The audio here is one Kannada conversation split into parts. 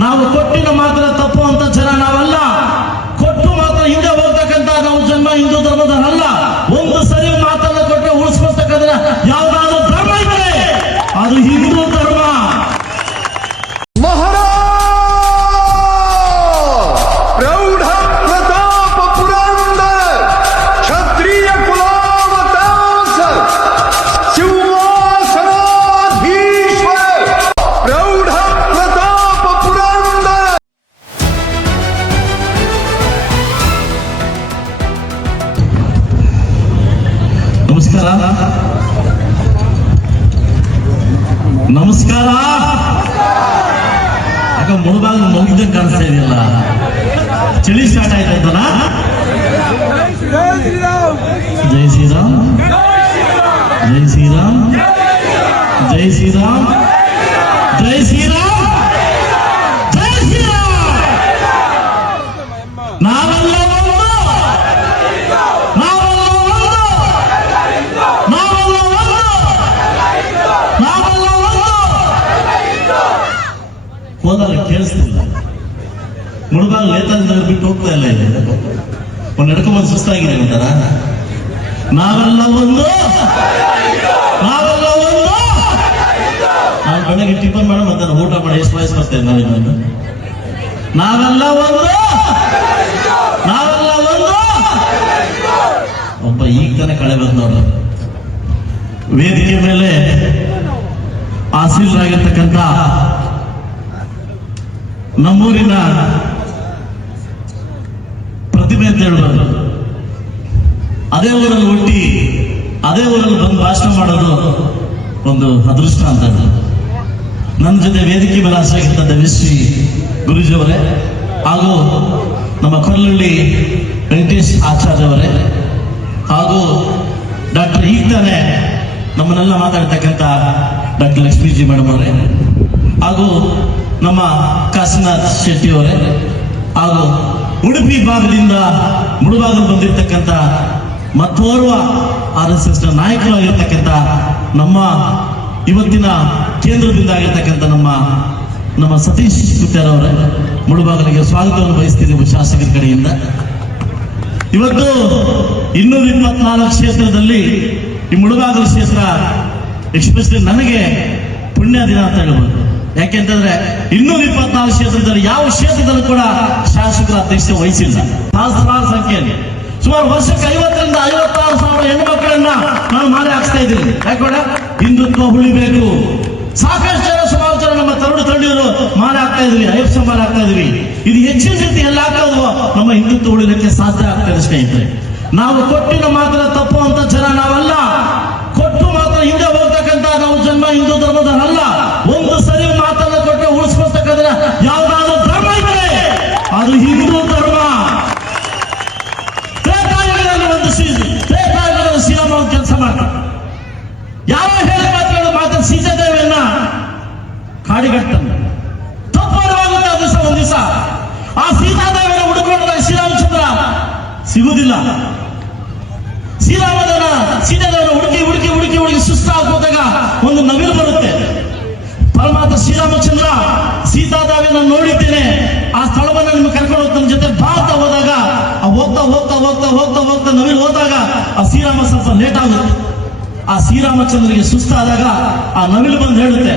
ನಾವು ಕೊಟ್ಟಿನ ಮಾತ್ರ ತಪ್ಪು ಅಂತ ಜನ ನಾವಲ್ಲ. ಕೊಟ್ಟು ಮಾತ್ರ ಹಿಂದೆ ಹೋಗ್ತಕ್ಕಂಥ ನಾವು ಜನ್ಮ ಹಿಂದೂ ಧರ್ಮದಲ್ಲ. ಒಂದು ಸರಿ ಮಾತನ್ನ ಕೊಟ್ಟರೆ ಉಳಿಸ್ಕೊಳ್ತಕ್ಕಂಥ ಯಾವ್ದಾದ್ರು ಧರ್ಮ ಇದೆ ಅದು ಹಿಂದೂ ಧರ್ಮ. ನಮಸ್ಕಾರ. ಯಾಕ ಮುಳುಬಾಗ ಮುಗಿದಂಗೆ ಕಾಣಿಸ್ತಾ ಇದೆಯಲ್ಲ, ಚಳಿ ಸ್ಟಾರ್ಟ್ ಆಯ್ತು ಅಂತನ. ಜೈ ಶ್ರೀರಾಮ್, ಜೈ ಶ್ರೀರಾಮ್, ಜೈ ಶ್ರೀರಾಮ್, ಜೈ ಶ್ರೀರಾಮ್, ಜೈ ಶ್ರೀರಾಮ್. ನಾವೆಲ್ಲ ಹೋದಾಗ ಕೇಳಿಸ್ತಿಲ್ಲ. ಮುಳುಬಾಗ ನೇತಾಜಿ ಬಿಟ್ಟು ಹೋಗ್ತಾ ಇಲ್ಲ. ಇಲ್ಲಿ ಒಂದು ನಡ್ಕೊಂಬಂದು ಸುಸ್ತಾಗಿದೆ ಅಂತಾರ. ನಾವೆಲ್ಲ ಒಂದು, ನಾವೆಲ್ಲ ಒಂದು. ನಾವು ಬೆಳಗ್ಗೆ ಟಿಫನ್ ಮಾಡೋ ಮತ್ತೆ ಊಟ ಮಾಡಿ ಎಷ್ಟು ವಯಸ್ಸು ಬರ್ತೇವೆ ನಾವಿನ್ನೊಂದು. ನಾವೆಲ್ಲ ಒಂದು, ನಾವೆಲ್ಲ ಒಂದು. ಒಬ್ಬ ಈಗ ತಾನೇ ಕಳೆ ಬಂದವರು ವೇದಿಕೆ ಮೇಲೆ ಆಸೀನರಾಗಿರ್ತಕ್ಕಂಥ ನಮ್ಮೂರಿನ ಪ್ರತಿಭೆ ಅಂತ ಹೇಳ್ಬೋದು. ಅದೇ ಊರಲ್ಲಿ ಹುಟ್ಟಿ ಅದೇ ಊರಲ್ಲಿ ಬಂದು ಭಾಷಣ ಮಾಡೋದು ಒಂದು ಅದೃಷ್ಟ ಅಂತ. ನನ್ನ ಜೊತೆ ವೇದಿಕೆ ಮೇಲೆ ಆಸರಾಗಿದ್ದ ವಿಶ್ರೀ ಗುರುಜಿಯವರೇ ಹಾಗೂ ನಮ್ಮ ಕೊಲ್ಲಳ್ಳಿ ವೆಂಕಟೇಶ್ ಆಚಾರ್ಯ ಅವರೇ ಹಾಗೂ ಡಾಕ್ಟರ್ ಈಗ ತಾನೇ ನಮ್ಮನ್ನೆಲ್ಲ ಮಾತಾಡ್ತಕ್ಕಂಥ ಡಾಕ್ಟರ್ ಲಕ್ಷ್ಮೀಜಿ ಮೇಡಮ್ ಅವರೇ ಹಾಗೂ ನಮ್ಮ ಕಾಶಿನಾಥ್ ಶೆಟ್ಟಿ ಅವರೇ ಹಾಗೂ ಉಡುಪಿ ಭಾಗದಿಂದ ಮುಳುಬಾಗಲು ಬಂದಿರತಕ್ಕಂಥ ಮತ್ತೋರ್ವ RSS ನಾಯಕರಾಗಿರ್ತಕ್ಕಂಥ ನಮ್ಮ ಇವತ್ತಿನ ಕೇಂದ್ರದಿಂದ ಆಗಿರ್ತಕ್ಕಂಥ ನಮ್ಮ ಸತೀಶ್ ಕುತ್ಯಾರ್ ಅವರೇ ಮುಳುಬಾಗಲಿಗೆ ಸ್ವಾಗತವನ್ನು ಬಯಸ್ತಿದ್ದೀವಿ ಶಾಸಕರ ಕಡೆಯಿಂದ. ಇವತ್ತು 224 ಕ್ಷೇತ್ರದಲ್ಲಿ ಈ ಮುಳುಬಾಗಲು ಕ್ಷೇತ್ರ ಎಕ್ಸ್ಪೆಷಲಿ ನನಗೆ ಪುಣ್ಯ ದಿನ ಅಂತ ಹೇಳ್ಬೋದು. ಯಾಕೆಂತಂದ್ರೆ 224 ಕ್ಷೇತ್ರದಲ್ಲಿ ಯಾವ ಕ್ಷೇತ್ರದಲ್ಲೂ ಕೂಡ ಶಾಸಕರ ಅಧ್ಯಕ್ಷತೆ ವಹಿಸಿಲ್ಲ. ಸಹಸ್ರಾರು ಸಂಖ್ಯೆಯಲ್ಲಿ ಸುಮಾರು ವರ್ಷಕ್ಕೆ 50ರಿಂದ 56,000 ಹೆಣ್ಮಕ್ಕಳನ್ನ ನಾನು ಮಾಲೆ ಹಾಕ್ಸ್ತಾ ಇದ್ದೀನಿ. ಯಾಕೋಡ ಹಿಂದುತ್ವ ಉಳಿಬೇಕು. ಸಾಕಷ್ಟು ಜನ ಸುಮಾರು ಜನ ನಮ್ಮ ತರುಣಿಯರು ಮಾಲೆ ಹಾಕ್ತಾ ಇದ್ವಿ, ಅಯ್ಯಪ್ಪ ಮಾಲೆ ಹಾಕ್ತಾ ಇದ್ವಿ. ಇದು ಹೆಚ್ಚಿನ ರೀತಿ ಎಲ್ಲ ಹಾಕೋದು ನಮ್ಮ ಹಿಂದುತ್ವ ಉಳಿಲಿಕ್ಕೆ ಸಾಧ್ಯ ಆಗ್ತದೆ ಸ್ನೇಹಿತರೆ. ನಾವು ಕೊಟ್ಟಿನ ಮಾತ್ರ ತಪ್ಪು ಅಂತ ಜನ ನಾವಲ್ಲ. ಕೊಟ್ಟು ಮಾತ್ರ ಹಿಂದೆ ಹೋಗ್ತಕ್ಕಂಥ ನಾವು ಜನ್ಮ ಹಿಂದೂ ಧರ್ಮದಲ್ಲ. ಒಂದು ಸರಿ ಮಾತನ್ನ ಕೊಟ್ಟರೆ ಉಳಿಸ್ಕೊಳ್ತಕ್ಕಂಥ ಯಾವ್ದಾದ್ರು ಧರ್ಮ ಇದೆ ಅದು ಹಿಂದೂ ಧರ್ಮ. ತ್ರೇತಾಯುಗದಲ್ಲಿ ಒಂದು ತ್ರೇತಾಯುಗದಲ್ಲಿ ಶ್ರೀರಾಮ ಒಂದು ಕೆಲಸ ಮಾಡ್ತಾರೆ. ಯಾವ ಹೇಳಿ ಮಾತಾಡ ಸೀತಾದೇವಿಯನ್ನ ಕಾಡಿಗಟ್ಟನ್ನು ತಪ್ಪವಾಗುತ್ತೆ. ಆ ದಿವಸ ಒಂದ್ ದಿವಸ ಆ ಸೀತಾದೇವಿಯನ್ನು ಹುಡುಕೊಂಡಾಗ ಶ್ರೀರಾಮಚಂದ್ರ ಸಿಗುವುದಿಲ್ಲ. ಸೀತಾದೇವನ ಹುಡುಕಿ ಹುಡುಕಿ ಹುಡುಕಿ ಹುಡುಕಿ ಸುಸ್ತಾಗಿ ಹೋದಾಗ ಒಂದು ನವಿಲು ಬರುತ್ತೆ. ಪರಮಾತ್ಮ ಶ್ರೀರಾಮಚಂದ್ರ ಸೀತಾದೇವಿಯನ್ನು ನೋಡಿದ್ದೇನೆ, ಆ ಸ್ಥಳವನ್ನು ನಿಮ್ಗೆ ಕರ್ಕೊಂಡು ಹೋಗ್ತಾ ನನ್ನ ಜೊತೆ ಬಾ ಅಂತ ಹೋದಾಗ ಹೋಗ್ತಾ ಹೋಗ್ತಾ ಹೋಗ್ತಾ ಹೋಗ್ತಾ ಹೋಗ್ತಾ ನವಿಲು ಹೋದಾಗ ಆ ಶ್ರೀರಾಮ ಸ್ವಲ್ಪ ಲೇಟ್ ಆಗುತ್ತೆ. ಆ ಶ್ರೀರಾಮಚಂದ್ರಿಗೆ ಸುಸ್ತಾದಾಗ ಆ ನವಿಲು ಬಂದು ಹೇಳುತ್ತೆ,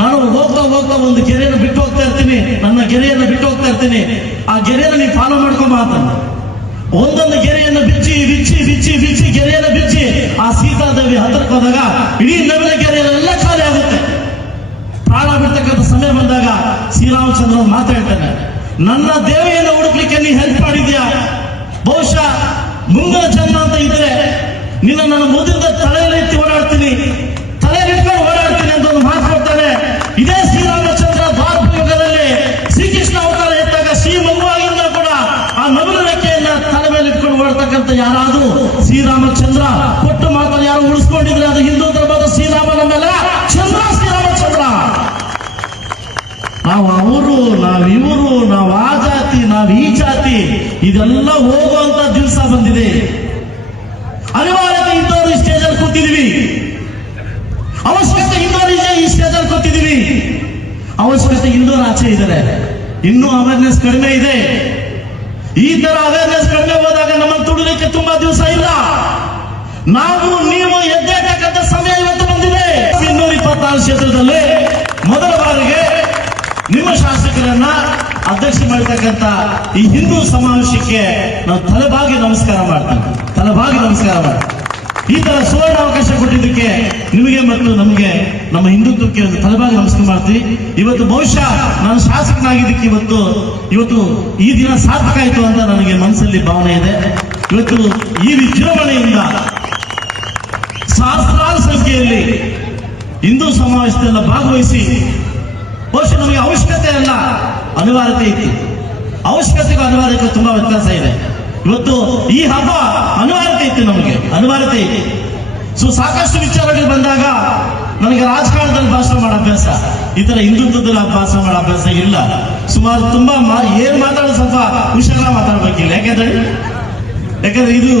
ನಾನು ಹೋಗ್ತಾ ಹೋಗ್ತಾ ಒಂದು ಗೆರೆಯನ್ನು ಬಿಟ್ಟು ಹೋಗ್ತಾ ಇರ್ತೀನಿ, ನನ್ನ ಗೆರೆಯನ್ನು ಬಿಟ್ಟು ಹೋಗ್ತಾ ಇರ್ತೀನಿ, ಆ ಗೆರೆಯನ್ನು ನೀವು ಫಾಲೋ ಮಾಡ್ಕೊಂಡ್ ಮಾತನ್ನ. ಒಂದೊಂದು ಗೆರೆಯನ್ನು ಬಿಚ್ಚಿ ಬಿಚ್ಚಿ ಬಿಚ್ಚಿ ಬಿಚ್ಚಿ ಗೆರೆಯನ್ನು ಬಿಚ್ಚಿ ಆ ಸೀತಾದೇವಿ ಹತ್ರಕ್ಕೆ ಹೋದಾಗ ಇಡೀ ನವಿಲ ಗೆರೆಯೆಲ್ಲ ಖಾಲಿ ಆಗುತ್ತೆ. ಪ್ರಾಣ ಬಿಡ್ತಕ್ಕಂಥ ಸಮಯ ಬಂದಾಗ ಶ್ರೀರಾಮಚಂದ್ರ ಮಾತಾಡ್ತಾನೆ, ನನ್ನ ದೇವಿಯನ್ನು ಹುಡುಕ್ಲಿಕ್ಕೆ ನೀ ಹೆಲ್ಪ್ ಮಾಡಿದ್ಯಾ, ಬಹುಶಃ ಮುಂದಿನ ಜನ್ಮ ಅಂತ ಇದ್ರೆ ನಿನ್ನ ನನ್ನ ಮೊದಲಿಂದ ತಲೆಯಲ್ಲಿ ಓಡಾಡ್ತೀನಿ, ತಲೆಯಲ್ಲಿಟ್ಕೊಂಡು ಓಡಾಡ್ತೀನಿ ಅಂತ ಒಂದು ಮಾತು ಕೊಡ್ತಾನೆ. ಇದೇ ಶ್ರೀರಾಮಚಂದ್ರ ದ್ವಾಪರಯುಗದಲ್ಲಿ ಶ್ರೀಕೃಷ್ಣ ಅವತಾರ ಎತ್ತಾಗ ಶ್ರೀ ಮಗುವಾಗಿಂದ ಕೂಡ ಆ ನವಿಲು ರೆಕ್ಕೆಯನ್ನ ತಲೆ ಮೇಲೆ ಇಟ್ಕೊಂಡು ಓಡ್ತಕ್ಕಂಥ ಯಾರಾದ್ರೂ ಶ್ರೀರಾಮಚಂದ್ರ ಕೊಟ್ಟು ಮಾತನ್ನು ಯಾರು ಉಳಿಸ್ಕೊಂಡಿದ್ರೆ ಅದು ಹಿಂದೂ ಧರ್ಮದ ಶ್ರೀರಾಮನ ಮೇಲೆ ಚಂದ್ರ ಶ್ರೀರಾಮಚಂದ್ರ. ನಾವು ಅವರು, ನಾವಿವರು, ನಾವು ಆ ಜಾತಿ, ನಾವು ಈ ಜಾತಿ, ಇದೆಲ್ಲ ಹೋಗುವಂತ ದಿವಸ ಬಂದಿದೆ. ಅನಿವಾರ್ಯತೆ ಇದ್ದವರು ಈ ಸ್ಟೇಜಲ್ಲಿ ಕೂತಿದ್ವಿ, ಅವಶ್ಯಕತೆ ಇದ್ದವರು ಈ ಸ್ಟೇಜಲ್ಲಿ ಕೂತಿದ್ವಿ, ಅವಶ್ಯಕತೆ ಇಲ್ಲದವರು ಆ ಆಚೆ ಇದ್ದಾರೆ. ಇನ್ನೂ ಅವೇರ್ನೆಸ್ ಕಡಿಮೆ ಇದೆ. ಈ ತರ ಅವೇರ್ನೆಸ್ ಕಡಿಮೆ ಹೋದಾಗ ನಮ್ಮನ್ನು ತುಳಿಲಿಕ್ಕೆ ತುಂಬಾ ದಿವಸ ಇಲ್ಲ. ನಾವು ನೀವು ಎದ್ದೇಳತಕ್ಕಂಥ ಸಮಯ ಇವತ್ತು ಬಂದಿದೆ. 226 ಕ್ಷೇತ್ರದಲ್ಲಿ ಮೊದಲ ಬಾರಿಗೆ ನಿಮ್ಮ ಶಾಸಕರನ್ನ ಅಧ್ಯಕ್ಷ ಮಾಡತಕ್ಕಂಥ ಈ ಹಿಂದೂ ಸಮಾವೇಶಕ್ಕೆ ನಾವು ತಲೆಬಾಗಿ ನಮಸ್ಕಾರ ಮಾಡ್ತೇವೆ. ಈ ತರ ಸುವರ್ಣ ಅವಕಾಶ ಕೊಟ್ಟಿದ್ದಕ್ಕೆ ನಿಮಗೆ ಮತ್ತು ನಮಗೆ ನಮ್ಮ ಹಿಂದುತ್ವಕ್ಕೆ ತಲೆಬಾಗಿ ನಮಸ್ಕಾರ ಮಾಡ್ತೀವಿ. ಇವತ್ತು ಬಹುಶಃ ನಾನು ಶಾಸಕನಾಗಿದ್ದಕ್ಕೆ ಇವತ್ತು ಈ ದಿನ ಸಾರ್ಥಕ ಆಯಿತು ಅಂತ ನನಗೆ ಮನಸ್ಸಲ್ಲಿ ಭಾವನೆ ಇದೆ. ಇವತ್ತು ಈ ವಿಜೃಂಭಣೆಯಿಂದ ಸಹಸ್ರಾರು ಸಂಖ್ಯೆಯಲ್ಲಿ ಹಿಂದೂ ಸಮಾವೇಶದಲ್ಲ ಭಾಗವಹಿಸಿ ಬಹುಶಃ ನಮಗೆ ಅವಶ್ಯಕತೆ ಅಲ್ಲ, ಅನಿವಾರ್ಯತೆ ಇತ್ತು. ಅವಶ್ಯಕತೆಗೂ ಅನಿವಾರ್ಯತೆ ತುಂಬಾ ವ್ಯತ್ಯಾಸ ಇದೆ. ಇವತ್ತು ಈ ಹಬ್ಬ ಅನಿವಾರ್ಯತೆ ಇತ್ತು, ನಮಗೆ ಅನಿವಾರ್ಯತೆ ಇತ್ತು. ಸೊ ಸಾಕಷ್ಟು ವಿಚಾರಗಳು ಬಂದಾಗ ನನಗೆ ರಾಜಕಾರಣದಲ್ಲಿ ಭಾಷಣ ಮಾಡೋ ಅಭ್ಯಾಸ, ಈ ತರ ಹಿಂದುತ್ವದಲ್ಲಿ ಭಾಷಣ ಮಾಡೋ ಅಭ್ಯಾಸ ಇಲ್ಲ. ಸುಮಾರು ತುಂಬಾ ಏನ್ ಮಾತಾಡೋದು ಸ್ವಲ್ಪ ಹುಷಾರ ಮಾತಾಡ್ಬೇಕಿಲ್ಲ. ಯಾಕಂದ್ರೆ ಇದು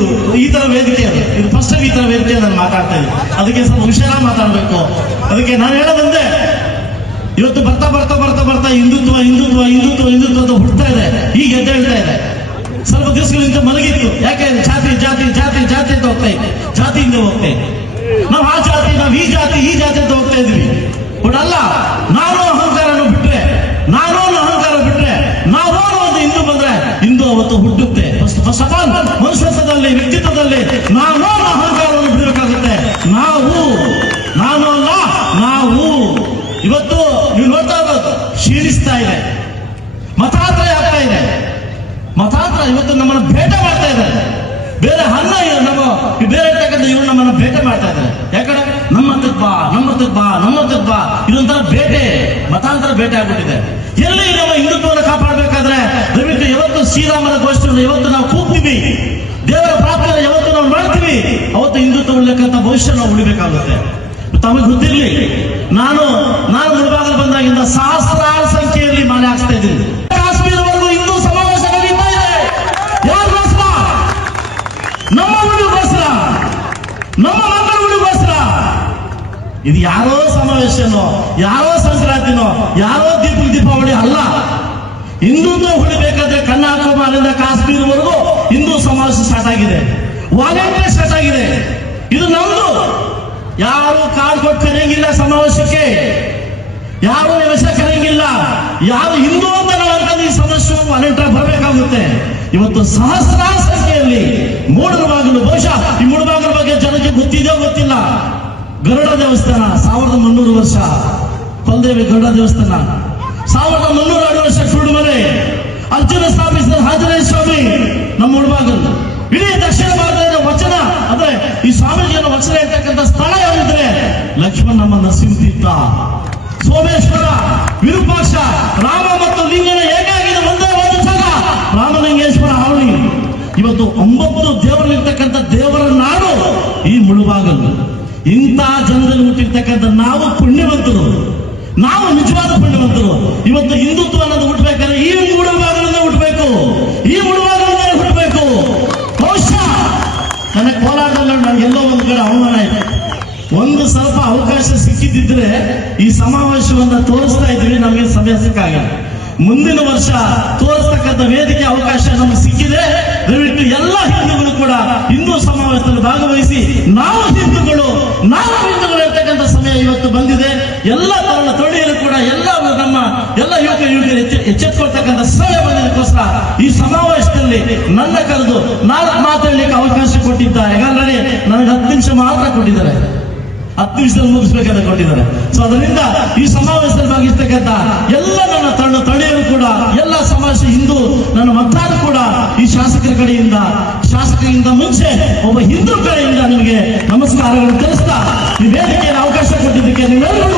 ಈ ತರ ವೇದಿಕೆ, ಇದು ಫಸ್ಟ್ ಈ ತರ ವೇದಿಕೆ ನಾನು ಮಾತಾಡ್ತಾ ಇದ್ದೀನಿ. ಅದಕ್ಕೆ ಸ್ವಲ್ಪ ಹುಷಾರ ಮಾತಾಡ್ಬೇಕು. ಅದಕ್ಕೆ ನಾನು ಹೇಳೋದಂದ್ರೆ ಇವತ್ತು ಬರ್ತಾ ಹಿಂದುತ್ವ ಅಂತ ಹುಡ್ತಾ ಇದೆ, ಈಗ ಎದ್ದೇಳ್ತಾ ಇದೆ. ಸ್ವಲ್ಪ ದಿವಸಗಳಿಂದ ಮಲಗಿತ್ತು. ಯಾಕೆ ಜಾತಿ ಅಂತ ಹೋಗ್ತಾ ಇದ್ವಿ, ಜಾತಿಯಿಂದ ಹೋಗ್ತಾ ಇದ್ವಿ. ನಾವು ಆ ಜಾತಿ, ನಾವು ಈ ಜಾತಿ ಅಂತ ಹೋಗ್ತಾ ಇದ್ವಿ. ಬಟ್ ಅಲ್ಲ, ನಾನು ಅಹಂಕಾರನ ಬಿಟ್ರೆ ನಾವು ಒಂದು ಹಿಂದೂ ಬಂದ್ರೆ ಹಿಂದೂ ಅವತ್ತು ಹುಟ್ಟುತ್ತೆ. ಫಸ್ಟ್ ಆಫ್ ಆಲ್ ಮನುಷ್ಯತ್ವದಲ್ಲಿ, ವ್ಯಕ್ತಿತ್ವದಲ್ಲಿ ನಾನು ಅಹಂಕಾರವನ್ನು ಬಿಡಬೇಕಾಗುತ್ತೆ. ನಾವು ಇವತ್ತು ನೀವು ನೋಡ್ತಾ ಇರೋದು ಕ್ಷೀಣಿಸ್ತಾ ಇದೆ, ಮತಾಂತರ ಆಗ್ತಾ ಇದೆ. ಇವತ್ತು ನಮ್ಮನ್ನು ಬೇಟೆ ಮಾಡ್ತಾ ಇದ್ದಾರೆ. ಬೇರೆ ಅನ್ನ ಬೇರೆ ಇರ್ತಕ್ಕಂಥ ಇವರು ನಮ್ಮನ್ನು ಬೇಟೆ ಮಾಡ್ತಾ ಇದ್ದಾರೆ. ಯಾಕಂದ್ರೆ ನಮ್ಮ ಹತ್ರಕ್ಕೆ ಬಾ ಇದೊಂಥರ ಬೇಟೆ, ಮತಾಂತರ ಬೇಟೆ ಆಗ್ಬಿಟ್ಟಿದೆ. ಎಲ್ಲಿ ನಮ್ಮ ಹಿಂದುತ್ವವನ್ನು ಕಾಪಾಡಬೇಕಾದ್ರೆ ದಯವಿಟ್ಟು ಯಾವತ್ತು ಶ್ರೀರಾಮನ ಘೋಷಣೆ ಯಾವತ್ತು ನಾವು ಕೂಗ್ತೀವಿ, ದೇವರ ಪ್ರಾರ್ಥನೆ ಯಾವತ್ತು ನಾವು ಮಾಡ್ತೀವಿ, ಅವತ್ತು ಹಿಂದುತ್ವ ಉಳ್ಳಕ್ಕಂತ ಭವಿಷ್ಯ ನಾವು ಉಳಿಬೇಕಾಗುತ್ತೆ. ತಮಗೆ ಗೊತ್ತಿರಲಿ, ನಾನು ಮುಳಬಾಗಿಲು ಬಂದಾಗಿಂದ ಸಹಸ್ರಾರು ಸಂಖ್ಯೆಯಲ್ಲಿ ಮಾಲೆ ಹಾಕ್ತಾ ಇದ್ದೀನಿ. ಕಾಶ್ಮೀರವರೆಗೂ ಹಿಂದೂ ಸಮಾವೇಶ ನಡೀತಾ ಇದೆ. ಯಾರಿಗೋಸ್ಕರ? ನಮ್ಮ ಉಳಿಗೋಸ್ಕರ, ನಮ್ಮ ಮಕ್ಕಳ ಉಳಿಗೋಸ್ಕರ. ಇದು ಯಾರೋ ಸಮಾವೇಶನೋ, ಯಾರೋ ಸಂಕ್ರಾಂತಿನೋ, ಯಾರೋ ದೀಪಾವಳಿ ಅಲ್ಲ. ಹಿಂದುತ್ವ ಉಳಿಬೇಕಾದ್ರೆ ಕಣ್ಣ ಹಾಕೋ ಮಾಲಿಂದ ಕಾಶ್ಮೀರವರೆಗೂ ಹಿಂದೂ ಸಮಾವೇಶ ಸ್ಟಾರ್ಟ್ ಆಗಿದೆ, ವಾಲಂಟಿಯರ್ ಸ್ಟಾರ್ಟ್ ಆಗಿದೆ. ಇದು ನಮ್ದು. ಯಾರು ಕಾರ್ಡ್ ಕೊಟ್ಟು ಕರೆಯಂಗಿಲ್ಲ ಸಮಾವೇಶಕ್ಕೆ, ಯಾರು ವ್ಯವಸ್ಥೆ ಕರೆಯಂಗಿಲ್ಲ. ಯಾರು ಹಿಂದೂ ಅಂತ ನಾವು ಅನ್ಕೊಂಡು ಈ ಸಮಾವೇಶ ವಾಲಂಟಿಯರ್ ಬರಬೇಕಾಗುತ್ತೆ. ಇವತ್ತು ಸಹಸ್ರಾರು ಸಂಖ್ಯೆಯಲ್ಲಿ ಮೂಡಲಬಾಗಿಲು, ಬಹುಶಃ ಈ ಮೂಡಲಬಾಗಿಲು ಬಗ್ಗೆ ಜನಕ್ಕೆ ಗೊತ್ತಿದೆಯೋ ಗೊತ್ತಿಲ್ಲ. ಗರುಡ ದೇವಸ್ಥಾನ 1300 ವರ್ಷ, ಕುಲದೇವಿ ಗರುಡ ದೇವಸ್ಥಾನ 1302 ವರ್ಷ ಸುಡುಮಲೆ, ಅರ್ಜುನ ಸ್ಥಾಪಿಸಿದ ಆಂಜನೇಯ ಸ್ವಾಮಿ ನಮ್ಮ ಮೂಡಲಬಾಗಿಲು. ಇಡೀ ದಕ್ಷಿಣ ಭಾರತದ ವಚನ ಅಂದ್ರೆ ಈ ಸ್ವಾಮೀಜಿಯನ್ನು ವಚನ ಇರ್ತಕ್ಕಂಥ ಸ್ಥಳ ಯಾವಿದ್ರೆ ಲಕ್ಷ್ಮಣ ನಮ್ಮ ನರಸಿಂಹತೀರ್ಥ, ಸೋಮೇಶ್ವರ, ವಿರೂಪಾಕ್ಷ, ರಾಮ ಮತ್ತು ಲಿಂಗನ ಹೇಗಾಗಿದೆ ಒಂದೇ ಒಂದು ಜಾಗ ರಾಮಲಿಂಗೇಶ್ವರ ಹಾವಳಿ. ಇವತ್ತು 9 ದೇವರಲ್ಲಿರ್ತಕ್ಕಂಥ ದೇವರ ನಾಡು ಈ ಮುಳುಬಾಗಲು. ಇಂಥ ಜನದಲ್ಲಿ ಹುಟ್ಟಿರ್ತಕ್ಕಂಥ ನಾವು ಪುಣ್ಯವಂತರು, ನಾವು ನಿಜವಾದ ಪುಣ್ಯವಂತರು. ಇವತ್ತು ಹಿಂದುತ್ವ ಅನ್ನೋದು ಹುಟ್ಟಬೇಕಾದ್ರೆ ಈ ಮುಳುಬಾಗಲಿಂದ ಹುಟ್ಟಬೇಕು, ಈ ಮುಳುಬಾಗಲಿಂದ ಹುಟ್ಟಬೇಕು. ಬಹುಶಃ ನನಗೆ ಕೋಲಾರದಲ್ಲಿ ನನಗೆಲ್ಲೋ ಒಂದು ಕಡೆ ಅವಮಾನ ಇದೆ. ಒಂದು ಸ್ವಲ್ಪ ಅವಕಾಶ ಸಿಕ್ಕಿದ್ದಿದ್ರೆ ಈ ಸಮಾವೇಶವನ್ನ ತೋರಿಸ್ತಾ ಇದ್ವಿ, ನಮಗೆ ಸಮಯ ಸಿಕ್ಕಾಗಿಲ್ಲ. ಮುಂದಿನ ವರ್ಷ ತೋರಿಸ್ತಕ್ಕಂಥ ವೇದಿಕೆ ಅವಕಾಶ ನಮಗೆ ಸಿಕ್ಕಿದೆ. ದಯವಿಟ್ಟು ಎಲ್ಲ ಹಿಂದೂಗಳು ಕೂಡ ಹಿಂದೂ ಸಮಾವೇಶದಲ್ಲಿ ಭಾಗವಹಿಸಿ ನಾವು ಹಿಂದೂಗಳು ಇರ್ತಕ್ಕಂಥ ಸಮಯ ಇವತ್ತು ಬಂದಿದೆ. ಎಲ್ಲ ತರುಣ ತರುಣಿಯರು ಕೂಡ ನಮ್ಮ ಎಲ್ಲ ಯುವಕರು ಎಚ್ಚೆತ್ತುಕೊಳ್ತಕ್ಕಂಥ ಸಮಯ ಬಂದಿದ್ದಕ್ಕೋಸ್ಕರ ಈ ಸಮಾವೇಶದಲ್ಲಿ ನನ್ನ ಕರೆದು 4 ಮಾತಾಡಲಿಕ್ಕೆ ಅವಕಾಶ ಕೊಟ್ಟಿದ್ದಾರೆ. ಯಾಕಂದ್ರೆ ನನಗೆ 10 ನಿಮಿಷ ಮಾತ್ರ ಕೊಟ್ಟಿದ್ದಾರೆ, 10 ನಿಮಿಷದಲ್ಲಿ ಮುಗಿಸ್ಬೇಕಂತ ಕೊಟ್ಟಿದ್ದಾರೆ. ಸೊ ಅದರಿಂದ ಈ ಸಮಾವೇಶದಲ್ಲಿ ಭಾಗಿಸ್ತಕ್ಕಂಥ ಎಲ್ಲ ನನ್ನ ತರುಣಿಯರು ಕೂಡ, ಎಲ್ಲ ಸಮಾವೇಶ ಹಿಂದೂ ನನ್ನ ಮತದಾರರು ಕೂಡ ಈ ಶಾಸಕರಿಂದ ಮುಂಚೆ ಒಬ್ಬ ಹಿಂದೂ ಕಡೆಯಿಂದ ನಿಮಗೆ ನಮಸ್ಕಾರಗಳು ತಿಳಿಸ್ತಾ ಈ ವೇದಿಕೆಯಲ್ಲಿ ಅವಕಾಶ ಕೊಟ್ಟಿದ್ದಕ್ಕೆ ನೀವೆಲ್ಲರೂ